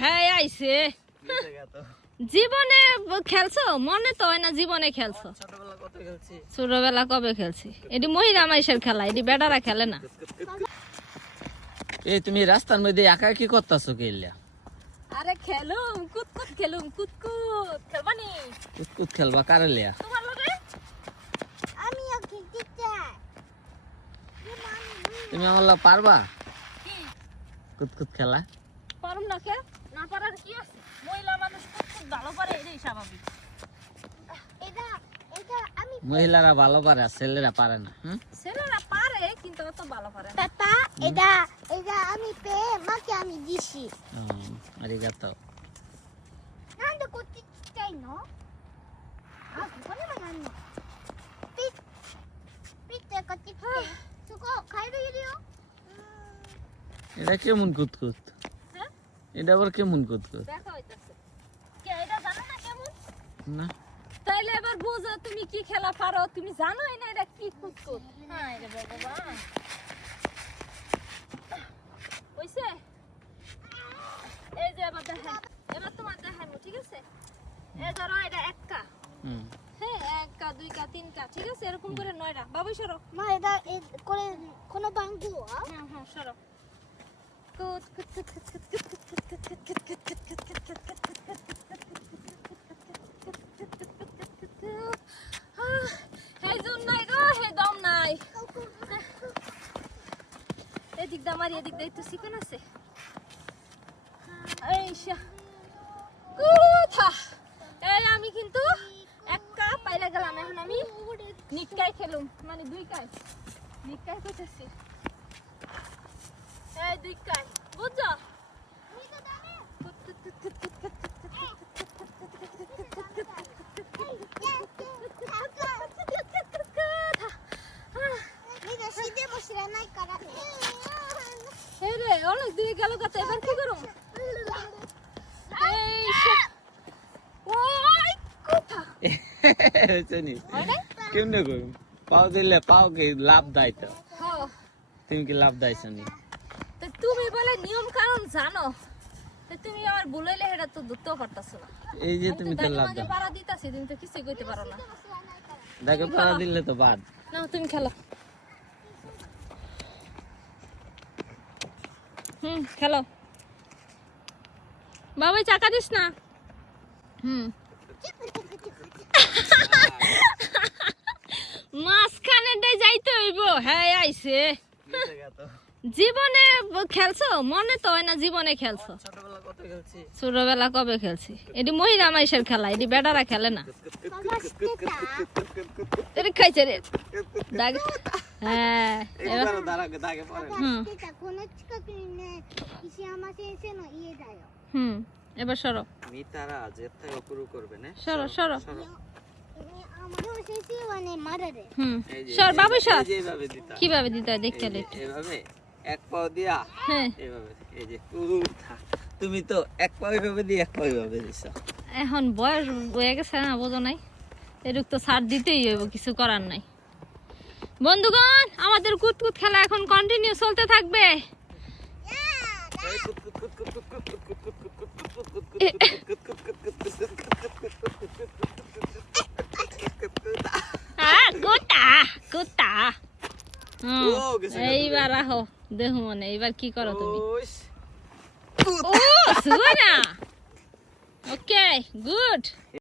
হ্যাঁ আইছে জীবনে খেলছো মনে তো হয় না জীবনে খেলছো ছোটবেলা কবে খেলছি এটি মহিলা মানুষের খেলা এটি বেটারা খেলে না এই তুমি রাস্তার মধ্যে একা কি করতেছো কেলিয়া আরে খেলুম কুতকুত খেলুম কুতকুত খেলবানি কুতকুত খেলবা কারে লিয়া তোমার লগে আমিও খেলতে চাই তুমি আমার লগে পারবা কি কুতকুত খেলা পারুম না কে না পারার কি আছে মহিলা মানুষ কুতকুত ভালো পারে এটাই স্বাভাবিক এটা এটা আমি মহিলারা ভালো পারে আর ছেলেরা পারে না ছেলেরা পারে কিন্তু অত ভালো পারে না পাপা এটা এটা আমি পেয়ে মাকে আমি দিছি আরিগাতোなんでこっちちっちゃいのあ、ここにもなんのピッピッてこっち来てそこカエルいるよএটা কেমন কুতকুত হ্যাঁ এটা আবার কেমন কুতকুত দেখা হইতাছে কে এটা জানো না কেমন না তাইলে এবার বুঝো তুমি কি খেলা পারো তুমি জানোই না এটা কি কুতকুত হ্যাঁ রে ভগবান হইছে এই যে এবার দেখা এবার তোমার দেখাইমু ঠিক আছে এই ধরো এটা একটা হ্যাঁ একটা দুইটা তিনটা ঠিক আছে এরকম করে নয়টা বাবু সরো মা এটা করে কোনো বাঙ্গু হ্যাঁ হ্যাঁ সরো কুত কুত কুত কুত কুত কুত কুত কুত কুত কুত কুত কুত কুত কুত হে জুন নাই গো হে দম নাই এদিক দামারি এদিক দাই তো শিখুন আছে এইশা কুথা এই আমি কিন্তু একটা পাইলা গেলাম এখন আমি নিকাই খেলুম মানে দুই কাই নিকাই করতেছি এই দুই কাই বুঝছো অনেক দূরে গেল কত এবার কি করুম কেমনে করুম পাও দিলে পাও কি লাভ দেয় তো তুমি কি লাভ দাইছো নি তুমি বলে নিয়ম কারণ জানো তুমি আমার বলাইলে এটা তো ধরতেও পারতাছ না এই যে তুমি তো লাভ দাও পারা দিতাছি তুমি তো কিছু কইতে পারো না দেখো পারা দিলে তো বাদ না তুমি খেলো খেলো বাবাই চাকা দিস না মাঝখানেটাই যাইতে হইব হ্যাঁ আইছে জীবনে খেলছো মনে তো হয় না জীবনে খেলছো ছোটবেলা কবে খেলছি এটি মহিলা মানুষের খেলা এটি বেটারা খেলে না এটা খাইছে রে দাগ হ্যাঁ এবার সরো সরো সরো সর বাবু সর কিভাবে দিতে হয় দেখতে এক পাও দিয়া এইভাবে এই যে তুমি তো এক পাও এইভাবে দিয়ে এক পাও এইভাবে দিছো এখন বয়স হয়ে গেছে না বোঝো নাই এরকম তো ছাড় দিতেই হইব কিছু করার নাই বন্ধুগণ আমাদের কুতকুত খেলা এখন কন্টিনিউ চলতে থাকবে কুতা কুতা এইবার আহো দেখো মনে এইবার কি করো তুমি ও সুনা ওকে গুড